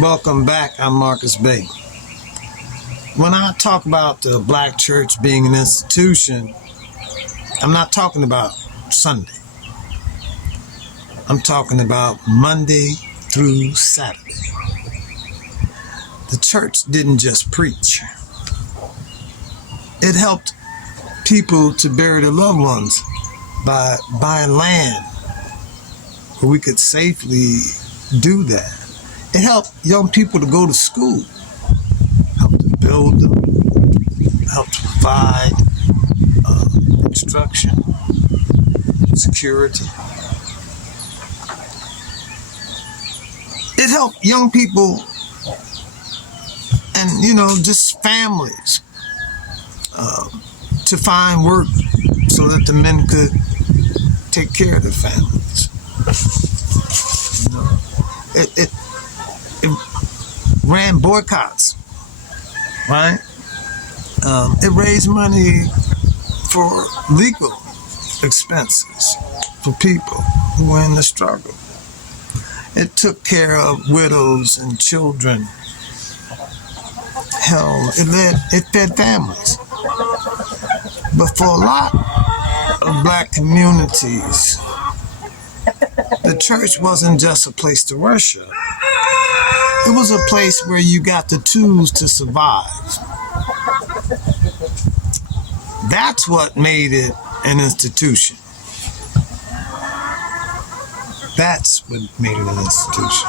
Welcome back. I'm Marcus Bay. When I talk about the black church being an institution, I'm not talking about Sunday. I'm talking about Monday through Saturday. The church didn't just preach. It helped people to bury their loved ones by buying land where we could safely do that. It helped young people to go to school, helped to build them, helped to provide instruction, security. It helped young people and, just families to find work so that the men could take care of their families. It ran boycotts, right? It raised money for legal expenses for people who were in the struggle. It took care of widows and children. Hell, it fed families. But for a lot of black communities, the church wasn't just a place to worship. It was a place where you got the tools to survive. That's what made it an institution. That's what made it an institution.